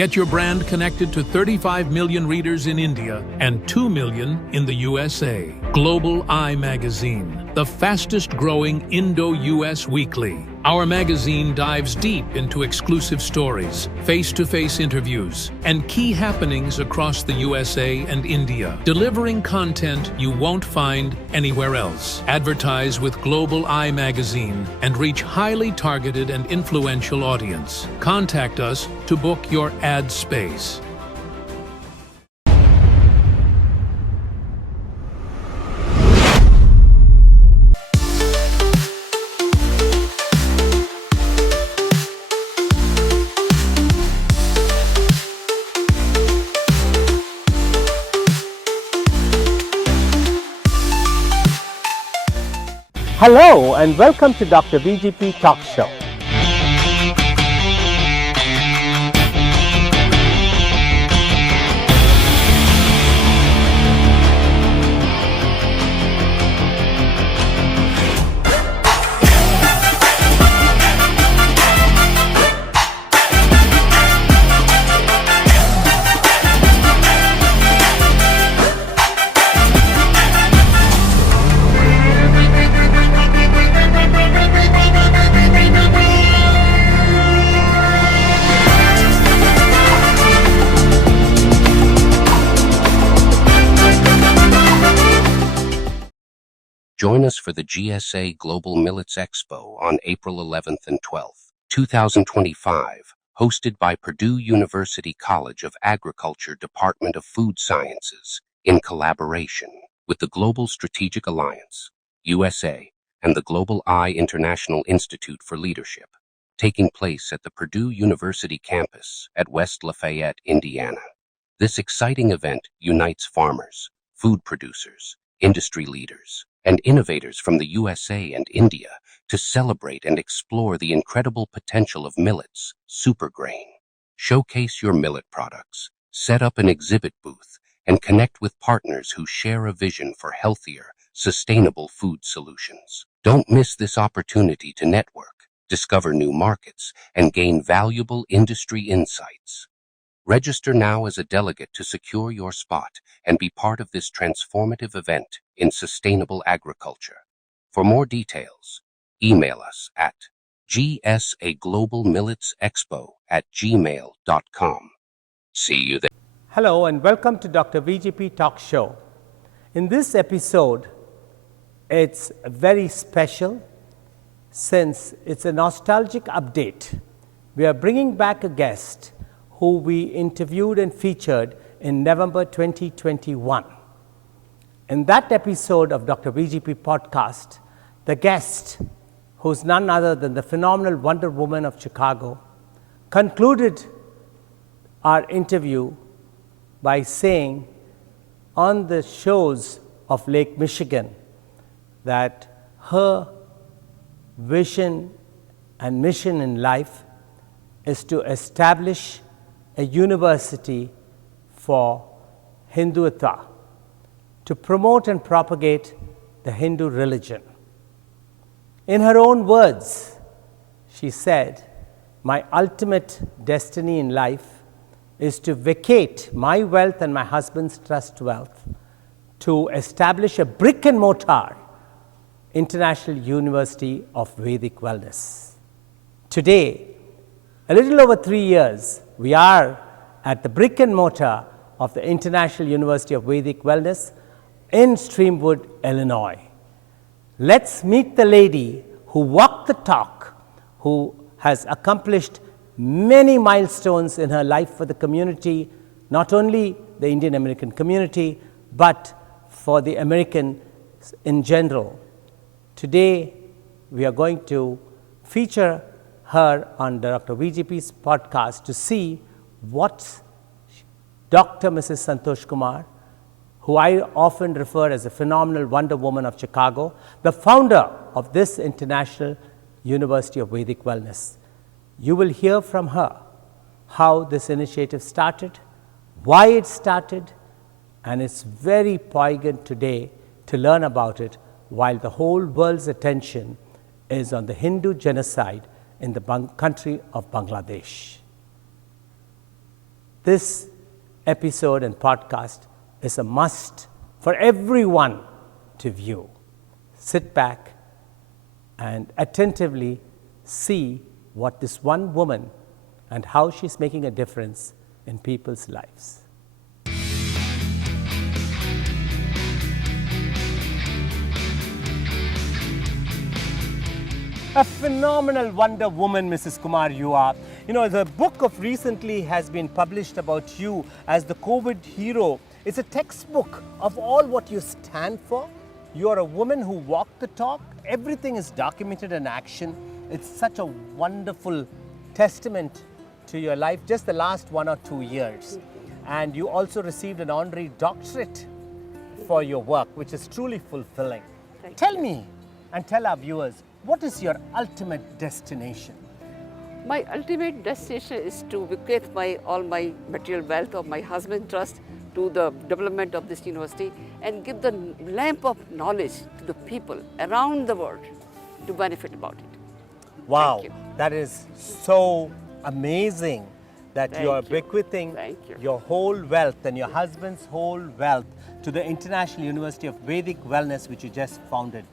Get your brand connected to 35 million readers in India and 2 million in the USA. Global Eye Magazine, the fastest growing Indo-US weekly. Our magazine dives deep into exclusive stories, face-to-face interviews, and key happenings across the USA and India, delivering content you won't find anywhere else. Advertise with Global Eye Magazine and reach highly targeted and influential audience. Contact us to book your ad space. Hello and welcome to Dr. VGP Talk Show. Join us for the GSA Global Millets Expo on April 11th and 12th, 2025, hosted by Purdue University College of Agriculture Department of Food Sciences, in collaboration with the Global Strategic Alliance, USA, and the Global Eye International Institute for Leadership, taking place at the Purdue University campus at West Lafayette, Indiana. This exciting event unites farmers, food producers, industry leaders, and innovators from the USA and India to celebrate and explore the incredible potential of millets, supergrain. Showcase your millet products, set up an exhibit booth, and connect with partners who share a vision for healthier, sustainable food solutions. Don't miss this opportunity to network, discover new markets, and gain valuable industry insights. Register now as a delegate to secure your spot and be part of this transformative event in sustainable agriculture. For more details, email us at gsaglobalmilletsexpo@gmail.com. See you there. Hello and welcome to Dr. VGP Talk Show. In this episode, it's very special since it's a nostalgic update. We are bringing back a guest who we interviewed and featured in November 2021. In that episode of Dr. VGP Podcast, the guest, who's none other than the phenomenal Wonder Woman of Chicago, concluded our interview by saying on the shores of Lake Michigan that her vision and mission in life is to establish a university for Hindutva, to promote and propagate the Hindu religion. In her own words, she said, "My ultimate destiny in life is to vacate my wealth and my husband's trust wealth to establish a brick and mortar International University of Vedic Wellness." Today, a little over 3 years, we are at the brick and mortar of the International University of Vedic Wellness in Streamwood, Illinois. Let's meet the lady who walked the talk, who has accomplished many milestones in her life for the community, not only the Indian American community, but for the Americans in general. Today, we are going to feature her on Dr. VGP's podcast to see what Dr. Mrs. Santosh Kumar, who I often refer as a phenomenal Wonder Woman of Chicago, the founder of this International University of Vedic Wellness. You will hear from her how this initiative started, why it started, and it's very poignant today to learn about it while the whole world's attention is on the Hindu genocide in the country of Bangladesh. This episode and podcast is a must for everyone to view. Sit back and attentively see what this one woman and how she's making a difference in people's lives. A phenomenal wonder woman, Mrs. Kumar, you are. You know, the book of recently has been published about you as the COVID hero. It's a textbook of all what you stand for. You are a woman who walked the talk. Everything is documented in action. It's such a wonderful testament to your life, just the last 1 or 2 years. And you also received an honorary doctorate for your work, which is truly fulfilling. Tell me and tell our viewers, what is your ultimate destination? My ultimate destination is to bequeath all my material wealth of my husband's trust to the development of this university and give the lamp of knowledge to the people around the world to benefit about it. Wow, that is so amazing that you are bequeathing your whole wealth and your husband's whole wealth to the International University of Vedic Wellness, which you just founded.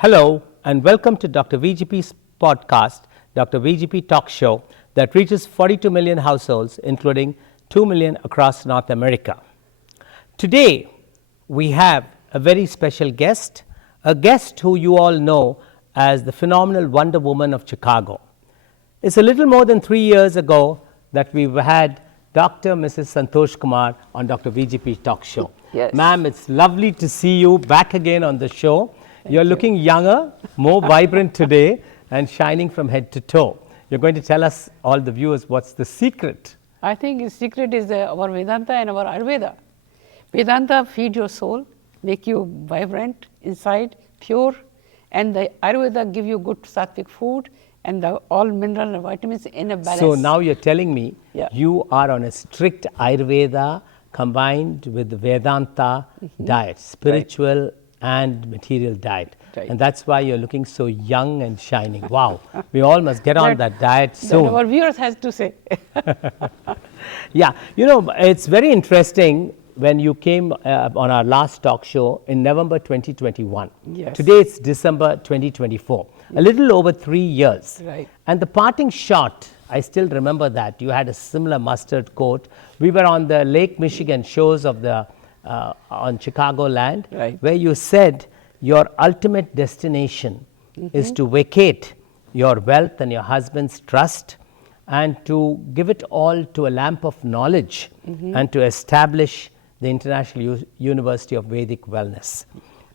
Hello and welcome to Dr. VGP's podcast, Dr. VGP Talk Show, that reaches 42 million households, including 2 million across North America. Today, we have a very special guest, a guest who you all know as the phenomenal Wonder Woman of Chicago. It's a little more than 3 years ago that we've had Dr. Mrs. Santosh Kumar on Dr. VGP Talk Show. Yes. Ma'am, it's lovely to see you back again on the show. You're looking younger, more vibrant today, and shining from head to toe. You're going to tell us, all the viewers, what's the secret? I think the secret is our Vedanta and our Ayurveda. Vedanta feed your soul, make you vibrant inside, pure, and the Ayurveda give you good sattvic food and all mineral and vitamins in a balance. So now you're telling me Yeah. you are on a strict Ayurveda combined with the Vedanta diet, spiritual and material diet. Right. And that's why you're looking so young and shining. Wow, we all must get on that diet soon. Our viewers has to say. Yeah, you know, it's very interesting when you came on our last talk show in November 2021. Yes. Today it's December 2024, a little over 3 years. Right. And the parting shot, I still remember that. You had a similar mustard coat. We were on the Lake Michigan shores of the on Chicagoland, Right. where you said your ultimate destination is to vacate your wealth and your husband's trust and to give it all to a lamp of knowledge and to establish the International University of Vedic Wellness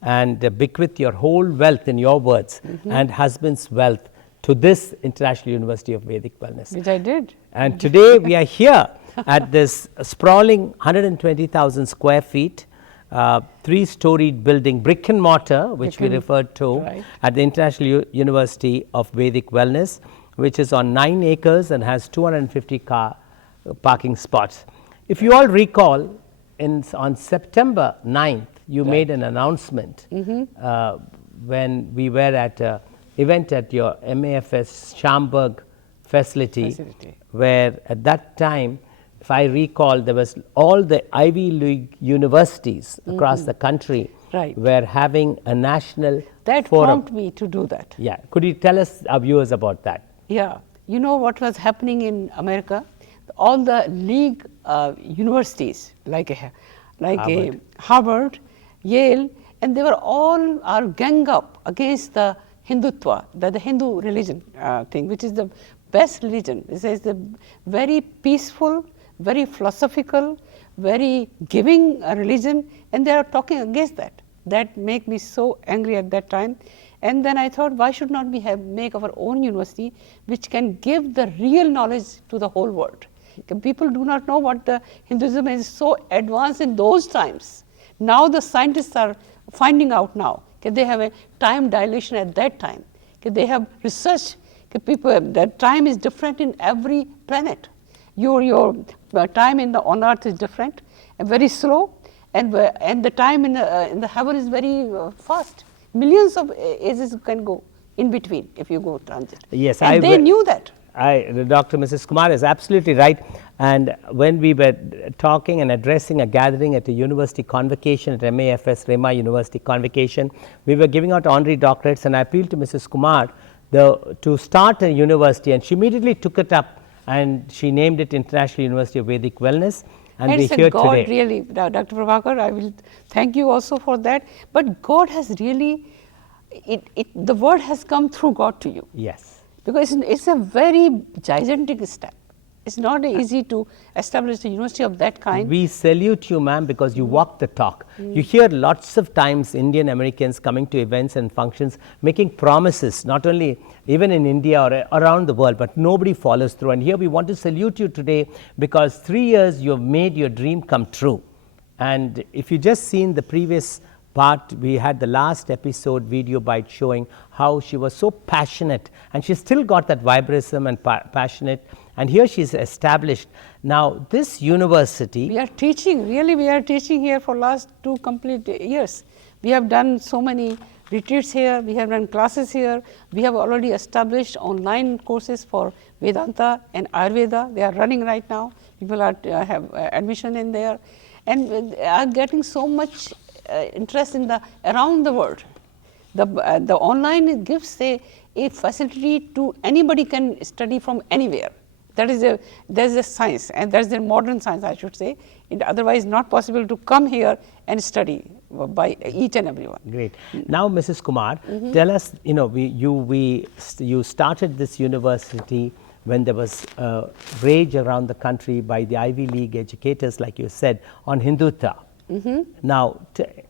and bequeath your whole wealth, in your words, and husband's wealth to this International University of Vedic Wellness. Which I did. And today we are here at this sprawling 120,000 square feet, 3-storied building, brick and mortar, which we referred to Right. at the International University of Vedic Wellness, which is on 9 acres and has 250 car parking spots. If you all recall, on September 9th, you made an announcement when we were at an event at your MAFS Schaumburg facility, where at that time, if I recall, there was all the Ivy League universities across the country Right. were having a national That forum. prompted me to do that. Yeah, could you tell us, our viewers, about that? Yeah, you know what was happening in America? All the league universities like Harvard, Yale, and they were all are gang up against the Hindutva, the Hindu religion thing, which is the best religion. This is the very peaceful, very philosophical, very giving religion, and they are talking against that. That made me so angry at that time. And then I thought, why should not we make our own university which can give the real knowledge to the whole world? People do not know what the Hinduism is so advanced in those times. Now the scientists are finding out now. They have a time dilation at that time. They have research. People, the time is different in every planet. Your time on Earth is different and very slow, and the time in the heaven is very fast. Millions of ages can go in between if you go transit. Yes, and they knew that. Dr. Mrs. Kumar is absolutely right. And when we were talking and addressing a gathering at a university convocation at MAFS, Rema University convocation, we were giving out honorary doctorates, and I appealed to Mrs. Kumar to start a university, and she immediately took it up and she named it International University of Vedic Wellness. And we're it's here a God today. really, Dr. Prabhakar, I will thank you also for that. But God has really, the word has come through God to you. Yes. Because it's a very gigantic step. It's not easy to establish a university of that kind. We salute you, ma'am, because you walk the talk. You hear lots of times Indian Americans coming to events and functions making promises, not only even in India or around the world, but nobody follows through. And here we want to salute you today because 3 years you have made your dream come true. And if you just seen the previous part, we had the last episode video bite showing how she was so passionate, and she still got that vibrism and passionate, and here she's established. Now this university, We are teaching, really we are teaching here for last 2 complete years. We have done so many retreats here, we have run classes here, we have already established online courses for Vedanta and Ayurveda. They are running right now, people are have admission in there, and are getting so much interest in around the world. The online gives a facility to anybody can study from anywhere. There's a science, and there's the modern science, I should say. It otherwise not possible to come here and study by each and everyone. Great. Now, Mrs. Kumar, tell us, you started this university when there was rage around the country by the Ivy League educators, like you said, on Hindutva. Now,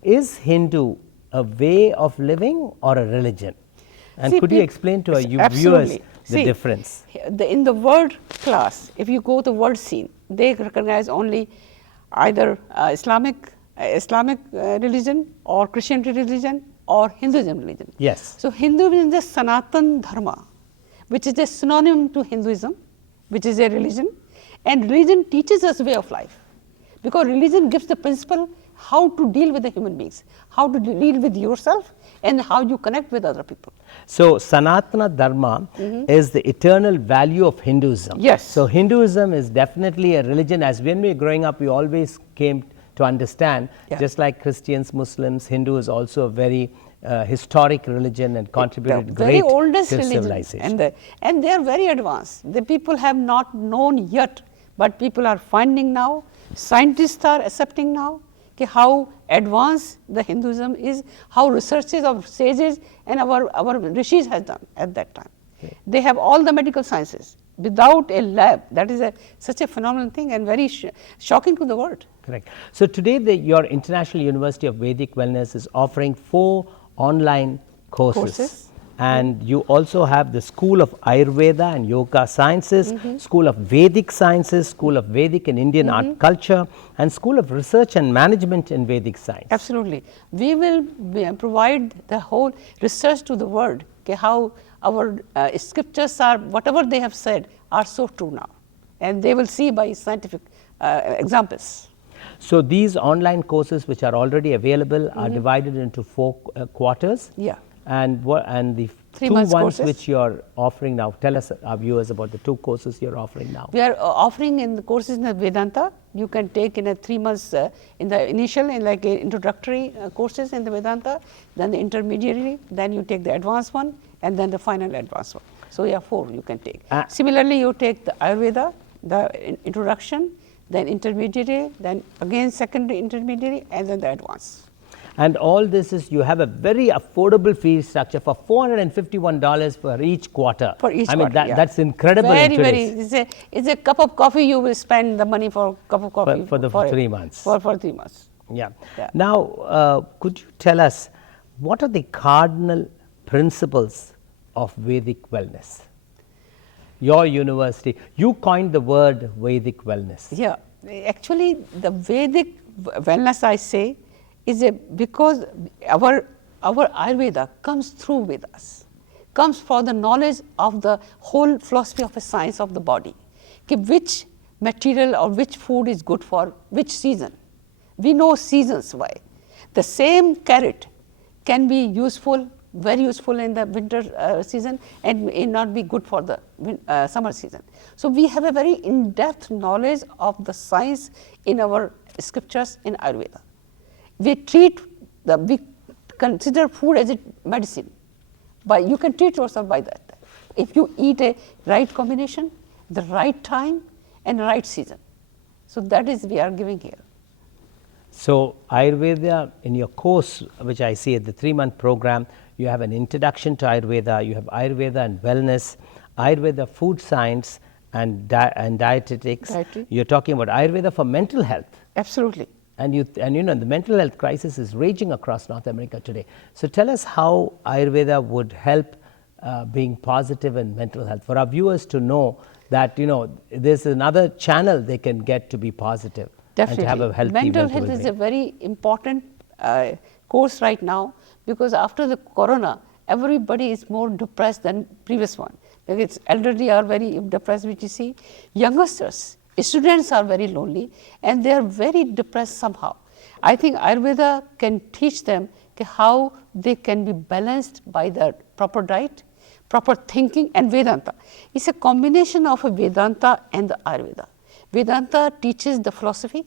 is Hindu a way of living or a religion? And could you explain to our viewers the difference? In the world class, if you go to world scene, they recognize only either Islamic religion or Christian religion or Hinduism religion. Yes. So Hinduism is the Sanatana Dharma, which is a synonym to Hinduism, which is a religion, and religion teaches us way of life, because religion gives the principle how to deal with the human beings, how to deal with yourself, and how you connect with other people. So Sanatana Dharma is the eternal value of Hinduism. Yes. So Hinduism is definitely a religion. As when we were growing up, we always came to understand, just like Christians, Muslims, Hindu is also a very historic religion and contributed great to civilization. And they are very advanced. The people have not known yet, but people are finding now. Scientists are accepting now how advanced the Hinduism is, how researches of sages and our rishis has done at that time. They have all the medical sciences without a lab. That is such a phenomenal thing and very shocking to the world. Correct. So today your International University of Vedic Wellness is offering 4 online courses. And you also have the School of Ayurveda and Yoga Sciences, School of Vedic Sciences, School of Vedic and Indian Art Culture, and School of Research and Management in Vedic Science. Absolutely. We will provide the whole research to the world, how our scriptures are, whatever they have said, are so true now. And they will see by scientific examples. So these online courses, which are already available, are divided into 4 quarters. Yeah. And the 3 2 months ones courses which you are offering now. Tell us, our viewers, about the 2 courses you are offering now. We are offering in the courses in the Vedanta. You can take in a 3 months in the initial, in like introductory courses in the Vedanta, then the intermediary, then you take the advanced one, and then the final advanced one. So yeah, 4 you can take. Similarly, you take the Ayurveda, the introduction, then intermediary, then again secondary intermediary, and then the advanced. And all this is, you have a very affordable fee structure for $451 for each quarter. For each quarter, yeah. That's incredible. It's a cup of coffee. You will spend the money for a cup of coffee for 3 months. For 3 months. Yeah. Now, could you tell us what are the cardinal principles of Vedic wellness? Your university, you coined the word Vedic wellness. Yeah, actually, the Vedic wellness, I say, is because our Ayurveda comes through with us, comes for the knowledge of the whole philosophy of a science of the body, which material or which food is good for which season. We know seasons why. The same carrot can be useful, very useful in the winter season, and may not be good for the summer season. So we have a very in-depth knowledge of the science in our scriptures in Ayurveda. We consider food as a medicine. You can treat yourself by that. If you eat a right combination, the right time, and the right season. So that is we are giving here. So Ayurveda, in your course, which I see at the 3-month program, you have an introduction to Ayurveda, you have Ayurveda and wellness, Ayurveda food science and dietetics. Dietary. You're talking about Ayurveda for mental health. Absolutely. And the mental health crisis is raging across North America today. So tell us how Ayurveda would help being positive in mental health, for our viewers to know that there's another channel they can get to be positive. Definitely. And to have a healthy mental health is a very important course right now, because after the corona, everybody is more depressed than previous one. Like it's elderly are very depressed, which you see. Youngsters, students are very lonely, and they are very depressed somehow. I think Ayurveda can teach them how they can be balanced by the proper diet, proper thinking, and Vedanta. It's a combination of a Vedanta and the Ayurveda. Vedanta teaches the philosophy,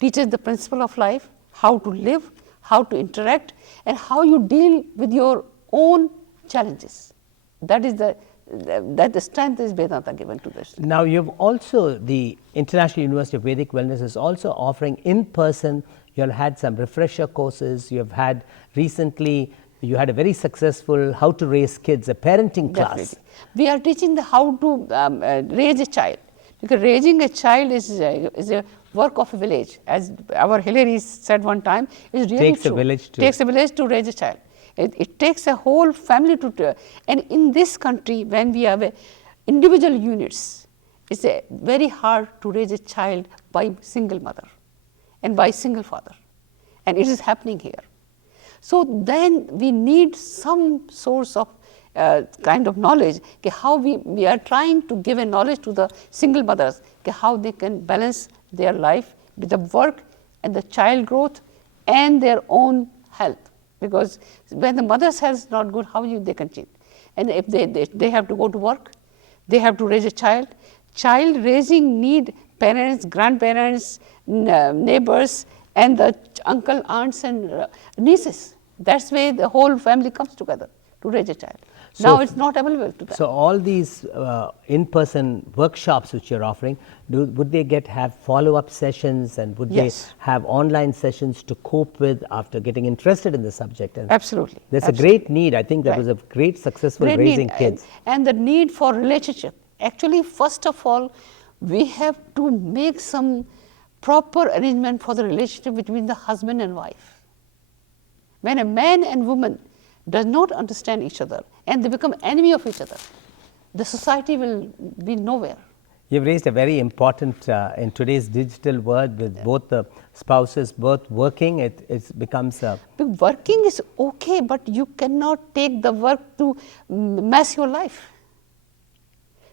teaches the principle of life, how to live, how to interact, and how you deal with your own challenges. That is that the strength is Vedanta given to this. Now, you've also, the International University of Vedic Wellness is also offering in person. You've had some refresher courses. You've had recently, you had a very successful how to raise kids, a parenting class. Definitely. We are teaching how to raise a child, because raising a child is a work of a village. As our Hillary said one time, is really Takes true. a village to. Takes a village to raise a child. It takes a whole family to, and in this country, when we have individual units, it's very hard to raise a child by single mother and by single father, and it is happening here. So then we need some source of kind of knowledge, how we are trying to give a knowledge to the single mothers, how they can balance their life with the work and the child growth and their own health. Because when the mother's health is not good, how they can change? And if they have to go to work, they have to raise a child. Child raising need parents, grandparents, neighbors, and the uncle, aunts, and nieces. That's why the whole family comes together to raise a child. So now it's not available to them. So all these in-person workshops which you're offering, would they have follow-up sessions, and would Yes. they have online sessions to cope with after getting interested in the subject? And Absolutely. there's Absolutely. a great need. I think that Right. was a great successful Great raising need, kids. and the need for relationship. Actually, first of all, we have to make some proper arrangement for the relationship between the husband and wife. When a man and woman does not understand each other and they become enemy of each other, the society will be nowhere. You've raised a very important, in today's digital world, with both the spouses both working, it becomes a... Working is okay, but you cannot take the work to mess your life.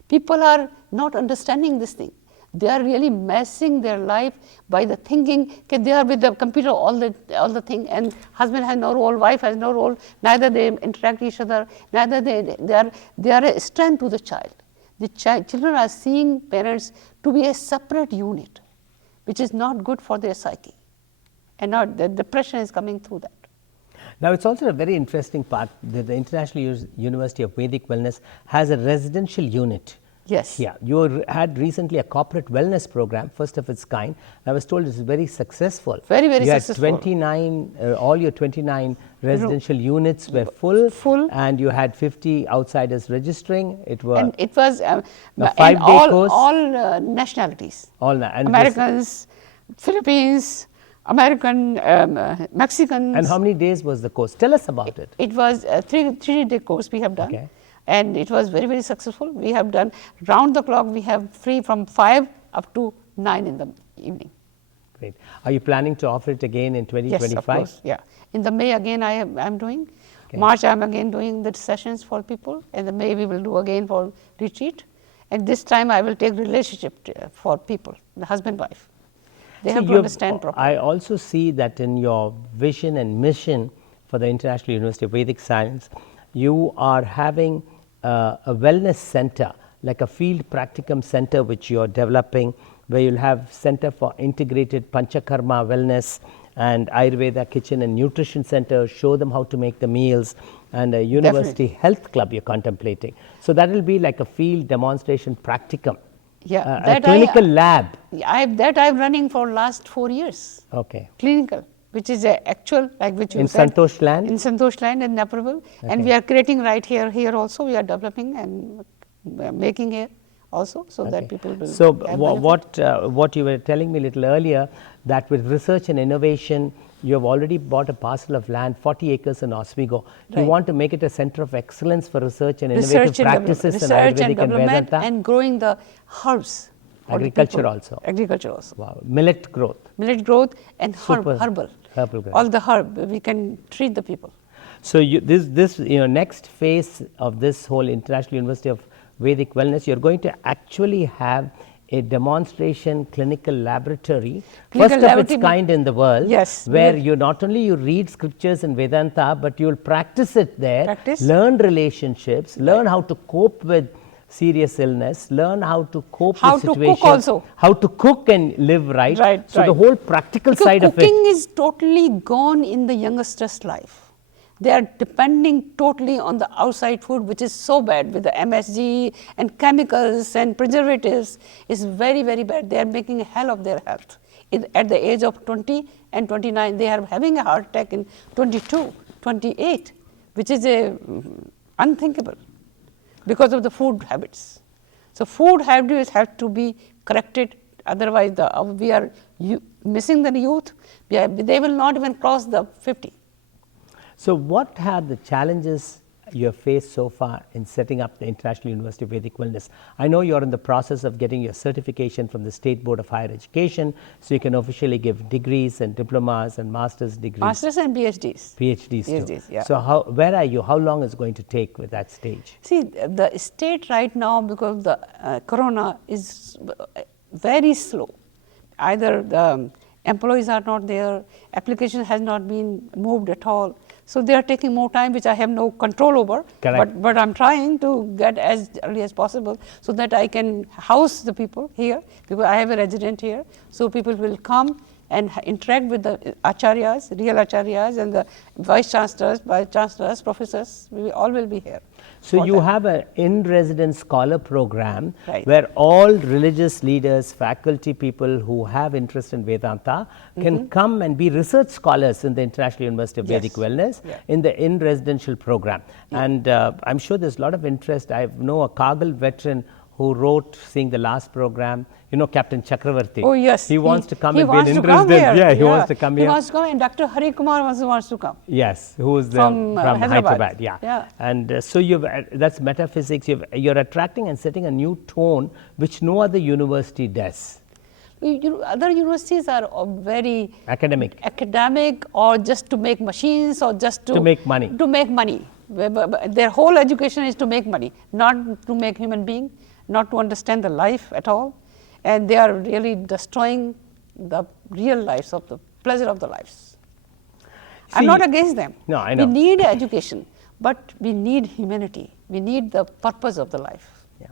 People are not understanding this thing. They are really messing their life by the thinking that they are with the computer all the thing, and husband has no role, wife has no role, neither they interact each other, neither they are a strength to the child. The children are seeing parents to be a separate unit, which is not good for their psyche, and now the depression is coming through that. Now, it's also a very interesting part that the International University of Vedic Wellness has a residential unit. Yes. Yeah, you had recently a corporate wellness program, first of its kind. I was told it's very successful. Very, very you successful. You had 29, all your 29 residential units were full. Full. And you had 50 outsiders registering. It was, And it was a 5-day course. All nationalities. And Americans, Philippines, American, Mexicans. And how many days was the course? Tell us about it. It was a three-day course we have done. Okay. And it was very, very successful. We have done round the clock. We have free from 5 up to 9 in the evening. Great. Are you planning to offer it again in 2025? Yes, of course. Yeah. In the May again I am doing. Okay. March I am again doing the sessions for people. And the May we will do again for retreat. And this time I will take relationship for people, the husband wife. They have to understand properly. I also see that in your vision and mission for the International University of Vedic Science, you are having a wellness center, like a field practicum center which you are developing, where you'll have center for integrated panchakarma wellness and Ayurveda kitchen and nutrition center, show them how to make the meals, and a university health club you're contemplating. So that will be like a field demonstration practicum. Yeah, a clinical lab. That I'm running for last 4 years. Okay. Clinical, which is a actual, like which you In said. Santosh land? In Santosh land in Naperville. And we are creating right here also. We are developing and making here also, so that people will. So have what you were telling me a little earlier, that with research and innovation, you have already bought a parcel of land, 40 acres in Oswego. You want to make it a center of excellence for research and innovative practices in Ayurvedic and Vedanta? And growing the herbs. for the Agriculture people. also. Agriculture also. Wow. Millet growth. Millet growth and Super. herbal. Herbal growth. All the herb, we can treat the people. So this next phase of this whole International University of Vedic Wellness, you're going to actually have a demonstration clinical laboratory, first of its kind in the world, Yes. where you not only you read scriptures in Vedanta, but you'll practice it there, Practice. learn relationships, learn how to cope with serious illness, learn how to cope How with to cook situations, also. how to cook and live right. Right, So the right. whole practical Because side of it. cooking is totally gone in the youngster's life. They are depending totally on the outside food, which is so bad with the MSG and chemicals and preservatives. It's very, very bad. They are making a hell of their health. At the age of 20 and 29, they are having a heart attack in 22, 28, which is unthinkable because of the food habits. So food habits have to be corrected, otherwise we are missing the youth. They will not even cross the 50. So what have the challenges you have faced so far in setting up the International University of Vedic Wellness? I know you're in the process of getting your certification from the State Board of Higher Education, so you can officially give degrees and diplomas and master's degrees. Masters and PhDs. PhDs too. PhDs, yeah. So where are you? How long is it going to take with that stage? See, the state right now, because the corona is very slow. Either the employees are not there, application has not been moved at all. So they are taking more time, which I have no control over. Correct. But I'm trying to get as early as possible so that I can house the people here, because I have a resident here. So people will come and interact with the acharyas, real acharyas, and the vice chancellors, professors. We all will be here. So you have an in-residence scholar program, right, where all religious leaders, faculty people who have interest in Vedanta can come and be research scholars in the International University of Yes. Vedic Wellness, Yeah. in the in-residential program. Yeah. And I'm sure there's a lot of interest. I know a Kargil veteran who wrote Seeing the Last Program, Captain Chakravarti. Oh yes. He wants to come he and be an wants to come in-resident. here. Yeah, he wants to come He here. wants to come, and Dr. Hari Kumar also wants to come. Yes, who is From, from Hyderabad. yeah. Yeah. And so that's metaphysics. You're attracting and setting a new tone which no other university does. Other universities are very Academic, or just to make machines, or just to make money. To make money. Their whole education is to make money, not to make human being, not to understand the life at all. And they are really destroying the real lives of the pleasure of the lives. I'm not against them. No, I know. We need education, but we need humanity. We need the purpose of the life. Yeah.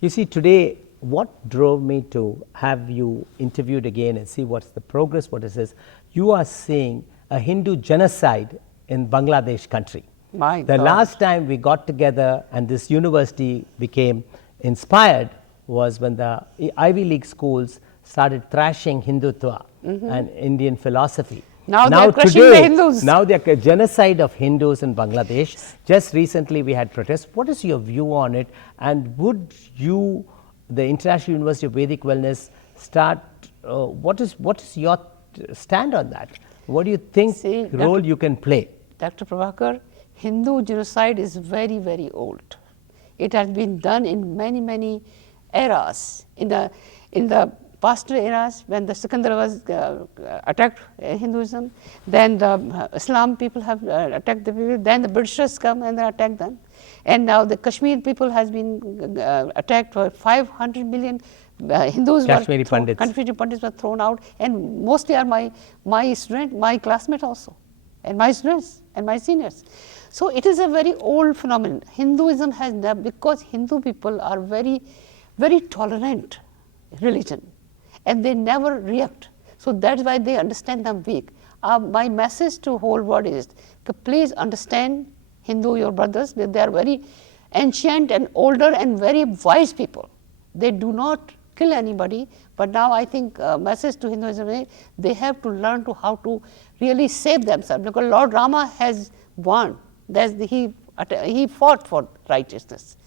You see, today, what drove me to have you interviewed again and see what's the progress, what it is, you are seeing a Hindu genocide in Bangladesh country. My The God. last time we got together and this university became inspired was when the Ivy League schools started thrashing Hindutva and Indian philosophy. Now they're crushing today, the Hindus. Now they're genocide of Hindus in Bangladesh. Just recently we had protests. What is your view on it? And would you, the International University of Vedic Wellness, start, what is your stand on that? What do you think role you can play? Dr. Prabhakar, Hindu genocide is very, very old. It has been done in many, many eras. In the past eras, when the Sikandar was attacked Hinduism, then the Islam people have attacked the people, then the Britishers come and they attack them. And now the Kashmir people has been attacked for 500 million Hindus. Kashmiri Pandits. Kashmiri Pandits were thrown out, and mostly are my student, my classmates also, and my students and my seniors. So it is a very old phenomenon. Hinduism has never, because Hindu people are very, very tolerant religion, and they never react. So that's why they understand them weak. My message to whole world is to please understand Hindu, your brothers. They are very ancient and older and very wise people. They do not kill anybody. But now I think message to Hinduism is they have to learn to how to really save themselves, because Lord Rama has won. He fought for righteousness.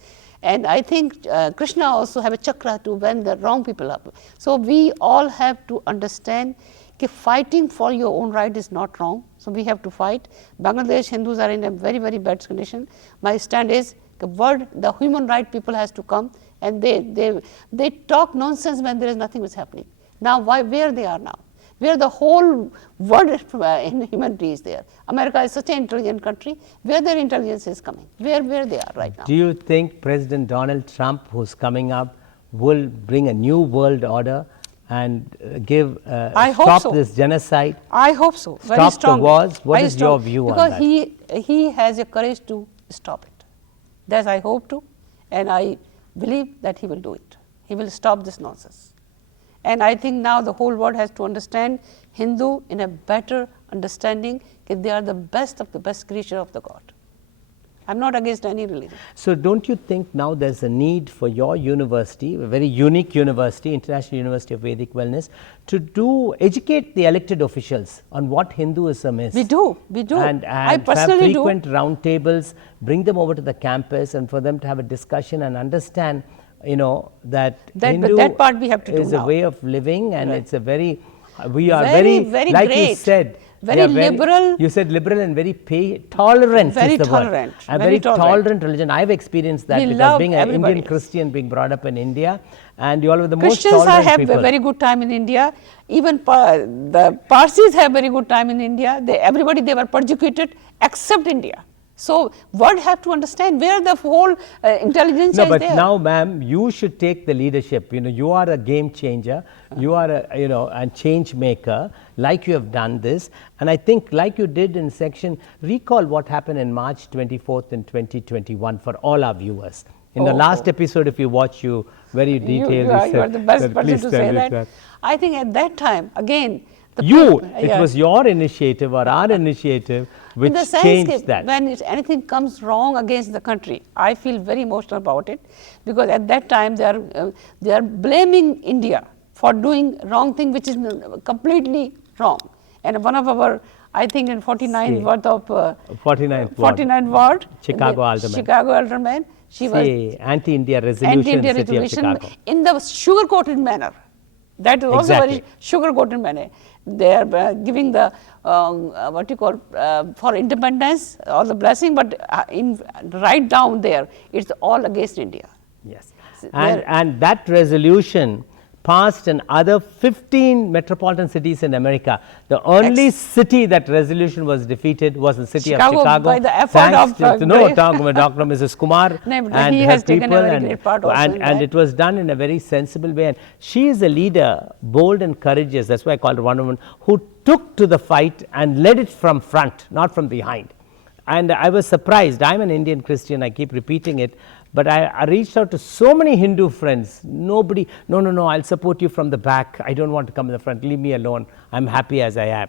And I think Krishna also have a chakra to when the wrong people up. So we all have to understand that fighting for your own right is not wrong. So we have to fight. Bangladesh Hindus are in a very, very bad condition. My stand is the human right people has to come, and they talk nonsense when there is nothing was happening. Now where they are now? Where the whole world in humanity is there. America is such an intelligent country. Where their intelligence is coming? Where they are right now? Do you think President Donald Trump, who's coming up, will bring a new world order and stop this genocide? I hope so. Very stop strongly. The wars? What is your view on that? Because he has a courage to stop it. That I hope to, and I believe that he will do it. He will stop this nonsense. And I think now the whole world has to understand Hindu in a better understanding. that they are the best of the best creature of the God. I'm not against any religion. So don't you think now there's a need for your university, a very unique university, International University of Vedic Wellness, to educate the elected officials on what Hinduism is? We do. And I have personally frequent roundtables, bring them over to the campus and for them to have a discussion and understand, that Hindu that part we have to do is now. a way of living, and it's a very, we are Very, very, very like great. you said, Very liberal. You said liberal and very tolerant. Very is the tolerant, word. A very very tolerant religion. I've experienced that We because love being an everybody. Indian Christian, being brought up in India, and you all were the most Christians tolerant have people. a very good time in India. Even the Parsis have very good time in India. They were persecuted except India. So what have to understand where the whole intelligence No, is but there. now, ma'am, you should take the leadership. You are a game changer. You are a change maker. Like you have done this, and I think, like you did in section, recall what happened in March 24th in 2021 for all our viewers. In the last episode, if you watch, you very detailed. You are the best person to say that. I think at that time, again, it was your initiative or our initiative which in the sense changed that. When anything comes wrong against the country, I feel very emotional about it, because at that time they are blaming India for doing wrong thing, which is completely wrong. And one of our, I think in 49th ward of 49th ward, Chicago alderman, she was anti-India resolution, city of Chicago. In the sugar-coated manner. That is also very sugar-coated manner. They are giving the for independence or the blessing, but right down there, it's all against India. Yes, and that resolution passed in other 15 metropolitan cities in America. The only city that resolution was defeated was the city of Chicago. By the effort of Dr. Mrs. Kumar and her has people, taken a very great part also and it was done in a very sensible way. And she is a leader, bold and courageous. That's why I called her one woman who took to the fight and led it from front, not from behind. And I was surprised. I'm an Indian Christian. I keep repeating it. But I reached out to so many Hindu friends. Nobody, no, I'll support you from the back. I don't want to come in the front. Leave me alone. I'm happy as I am.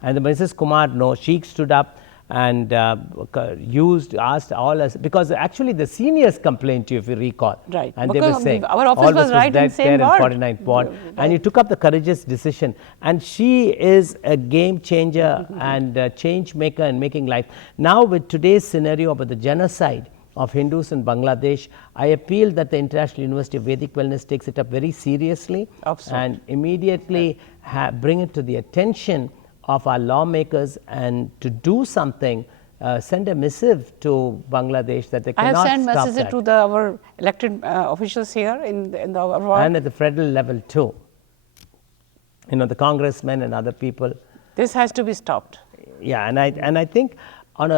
And the Mrs. Kumar, no, she stood up and asked all us, because actually the seniors complained to you, if you recall. Right. And they were saying, our office was right in the same ward. In 49th ward. And you took up the courageous decision. And she is a game changer and a change maker in making life. Now with today's scenario about the genocide of Hindus in Bangladesh, I appeal that the International University of Vedic Wellness takes it up very seriously. Absolutely. And immediately bring it to the attention of our lawmakers, and to do something, send a missive to Bangladesh that they cannot stop that. I have sent messages to our elected officials here in the ward. And at the federal level too. The congressmen and other people. This has to be stopped. Yeah, and I think on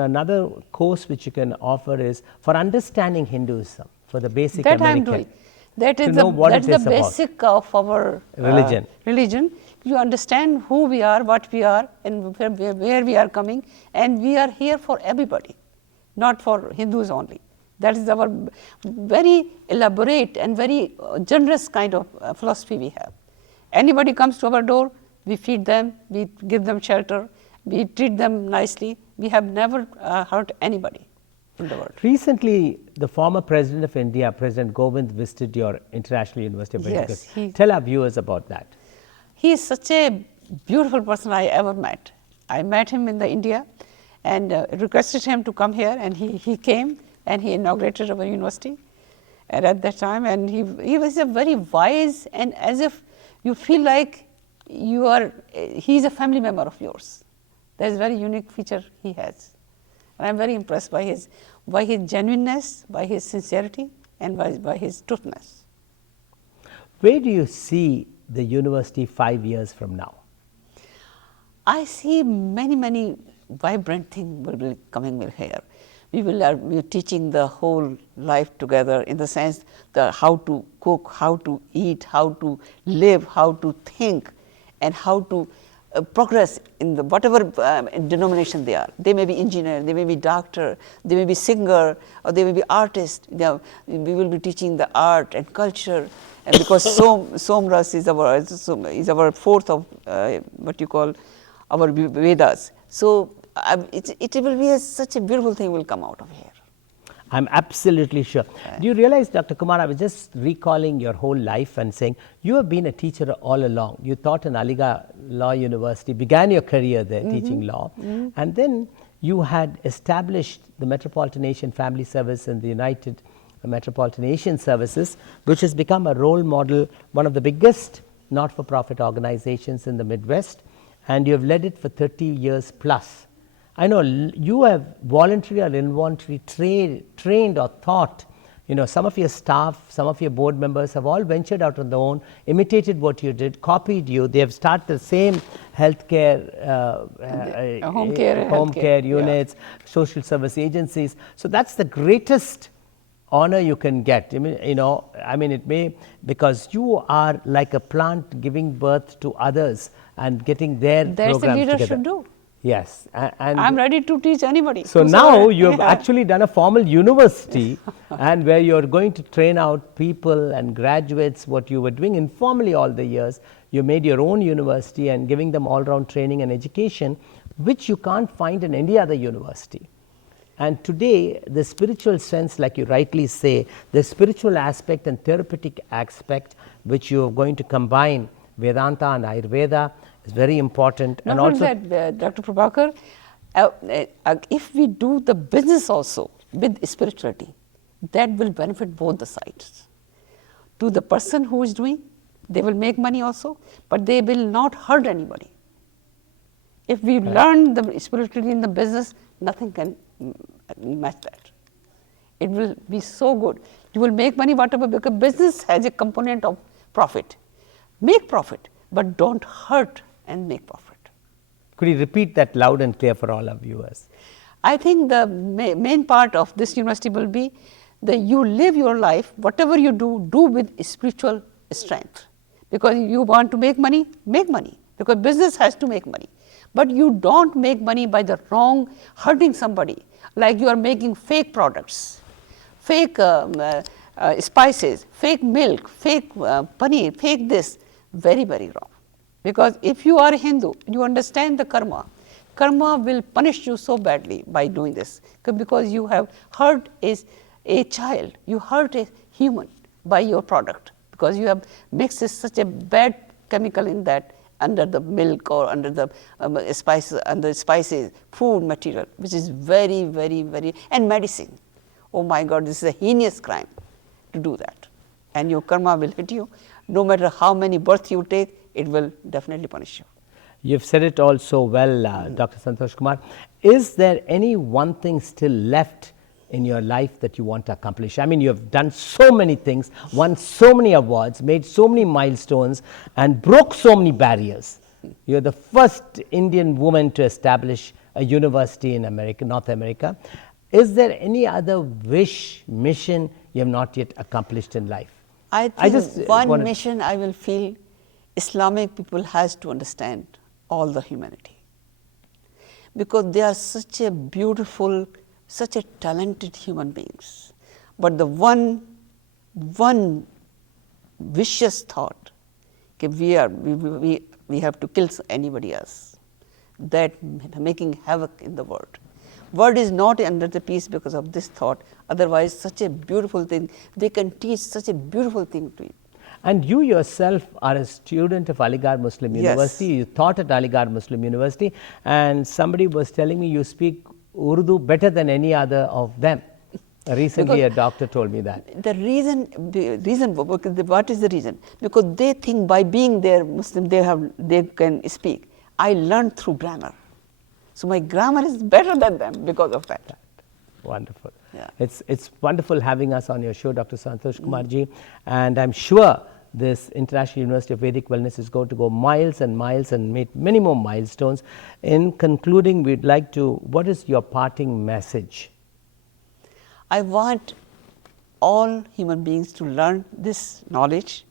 another course which you can offer is for understanding Hinduism, for the basic that American. I'm doing. That is the basic of our religion. You understand who we are, what we are, and where we are coming, and we are here for everybody, not for Hindus only. That is our very elaborate and very generous kind of philosophy we have. Anybody comes to our door, we feed them, we give them shelter, we treat them nicely. We have never hurt anybody in the world. Recently, the former President of India, President Govind, visited your International University of Vedic Wellness. Yes, tell our viewers about that. He is such a beautiful person I ever met. I met him in India and requested him to come here, and he came and he inaugurated our university. And at that time, and he was a very wise, and as if you feel like he's a family member of yours. That's a very unique feature he has. And I'm very impressed by his genuineness, by his sincerity, and by his truthness. Where do you see the university 5 years from now? I see many vibrant things will be coming here. We will be teaching the whole life together, in the sense that how to cook, how to eat, how to live, how to think, and how to progress in whatever denomination they are. They may be engineer, they may be doctor, they may be singer, or they may be artist. We will be teaching the art and culture, and because Somras is our fourth of our Vedas. So it will be such a beautiful thing will come out of here. I'm absolutely sure. Do you realize, Dr. Kumar, I was just recalling your whole life and saying you have been a teacher all along. You taught in Aligarh Law University, began your career there teaching law, and then you had established the Metropolitan Asian Family Service and the United Metropolitan Asian Services, which has become a role model, one of the biggest not-for-profit organizations in the Midwest, and you have led it for 30 years plus. I know you have voluntary or involuntary trained or taught, some of your staff, some of your board members have all ventured out on their own, imitated what you did, copied you. They have started the same healthcare, home care units, social service agencies. So that's the greatest honor you can get. It may, because you are like a plant giving birth to others and getting their programs together. That's the leader should do. Yes, and I'm ready to teach anybody. So now you have actually done a formal university and where you're going to train out people and graduates, what you were doing informally all the years. You made your own university and giving them all-round training and education, which you can't find in any other university. And today, the spiritual sense, like you rightly say, the spiritual aspect and therapeutic aspect, which you are going to combine Vedanta and Ayurveda, is very important. Not only that, Dr. Prabhakar, if we do the business also with spirituality, that will benefit both the sides. To the person who is doing, they will make money also, but they will not hurt anybody. If we learn the spirituality in the business, nothing can match that. It will be so good. You will make money whatever, because business has a component of profit. Make profit, but don't hurt and make profit. Could you repeat that loud and clear for all our viewers? I think the main part of this university will be that you live your life, whatever you do with spiritual strength. Because you want to make money, because business has to make money. But you don't make money by the wrong, hurting somebody, like you are making fake products, fake spices, fake milk, fake paneer, fake this, very, very wrong. Because if you are a Hindu, you understand the karma. Karma will punish you so badly by doing this, because you have hurt a child, you hurt a human by your product, because you have mixed such a bad chemical in that, under the milk or under the spices, food material, which is very, very, very, and medicine. Oh my God, this is a heinous crime to do that. And your karma will hit you. No matter how many births you take, it will definitely punish you. You've said it all so well, Dr. Santosh Kumar. Is there any one thing still left in your life that you want to accomplish? I mean, you have done so many things, won so many awards, made so many milestones, and broke so many barriers. You're the first Indian woman to establish a university in America, North America. Is there any other wish, mission you have not yet accomplished in life? I think one mission I will feel Islamic people has to understand all the humanity. Because they are such a beautiful, such a talented human beings. But the one vicious thought, we have to kill anybody else, that making havoc in the world. World is not under the peace because of this thought. Otherwise, such a beautiful thing, they can teach such a beautiful thing to you. And you yourself are a student of Aligarh Muslim University. You taught at Aligarh Muslim University, and somebody was telling me you speak Urdu better than any other of them. Recently, because a doctor told me that. The reason, what is the reason? Because they think by being there Muslim, they can speak. I learned through grammar. So my grammar is better than them because of that. Wonderful. Yeah. It's wonderful having us on your show, Dr. Santosh Kumar ji, and I'm sure this International University of Vedic Wellness is going to go miles and miles and make many more milestones. In concluding, we'd like to, what is your parting message? I want all human beings to learn this knowledge.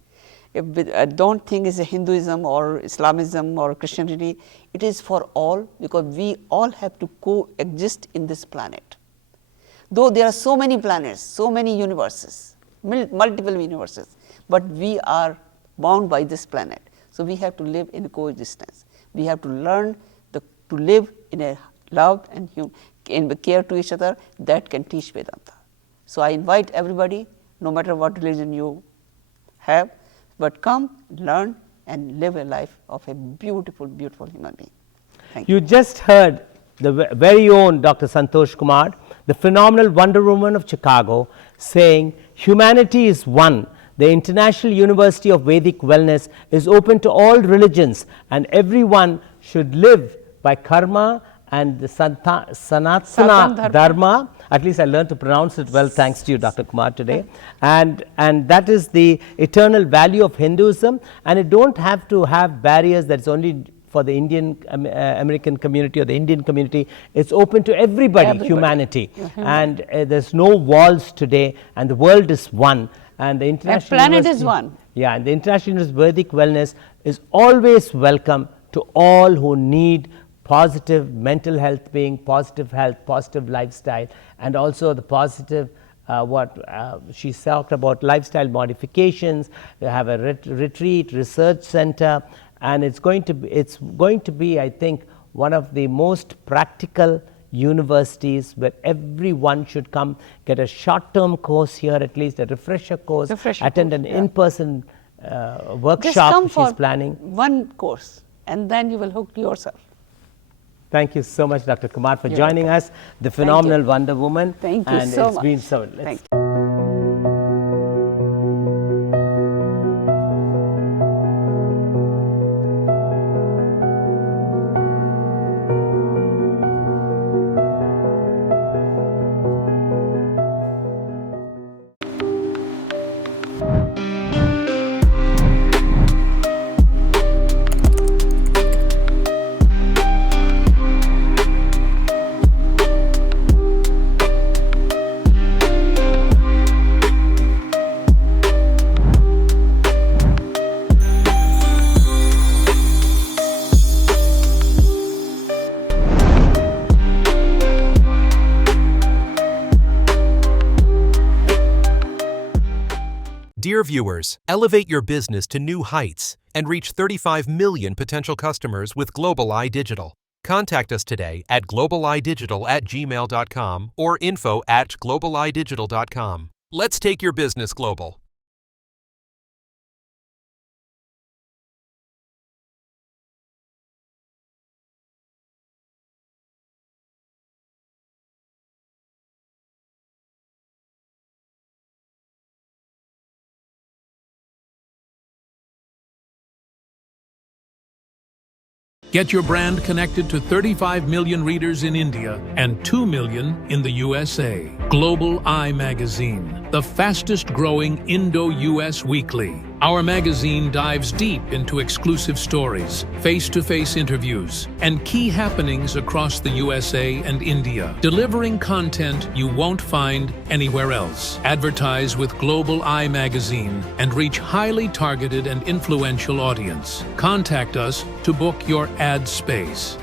I don't think it's a Hinduism or Islamism or Christianity. It is for all, because we all have to coexist in this planet. Though there are so many planets, so many universes, multiple universes, but we are bound by this planet. So we have to live in coexistence. We have to learn to live in a love and in care to each other that can teach Vedanta. So I invite everybody, no matter what religion you have, but come, learn, and live a life of a beautiful, beautiful human being. Thank you. You just heard the very own Dr. Santosh Kumar, the phenomenal Wonder Woman of Chicago, saying humanity is one. The International University of Vedic Wellness is open to all religions, and everyone should live by karma and the Sanatana Dharma. At least I learned to pronounce it well thanks to you, Dr. Kumar, today. And that is the eternal value of Hinduism, and it don't have to have barriers that's only for the Indian American community or the Indian community. It's open to everybody. Humanity. And there's no walls today, and the world is one. And the International planet is one. Yeah, and the International University of Vedic Wellness is always welcome to all who need positive mental health being, positive health, positive lifestyle, and also the positive she talked about lifestyle modifications. We have a retreat research center, and it's going to be, I think, one of the most practical universities where everyone should come, get a short-term course here, at least a refresher course, attend an in-person workshop she's planning. One course, and then you will hook yourself. Thank you so much, Dr. Kumar, for joining us, the phenomenal Wonder Woman. Thank you so much. And it's been so. Thank you. Dear viewers, elevate your business to new heights and reach 35 million potential customers with Global Eye Digital. Contact us today at globaleyedigital@gmail.com or info@globaleyedigital.com. Let's take your business global. Get your brand connected to 35 million readers in India and 2 million in the USA. Global Eye Magazine, the fastest growing Indo-US weekly. Our magazine dives deep into exclusive stories, face-to-face interviews, and key happenings across the USA and India, delivering content you won't find anywhere else. Advertise with Global Eye Magazine and reach highly targeted and influential audience. Contact us to book your ad space.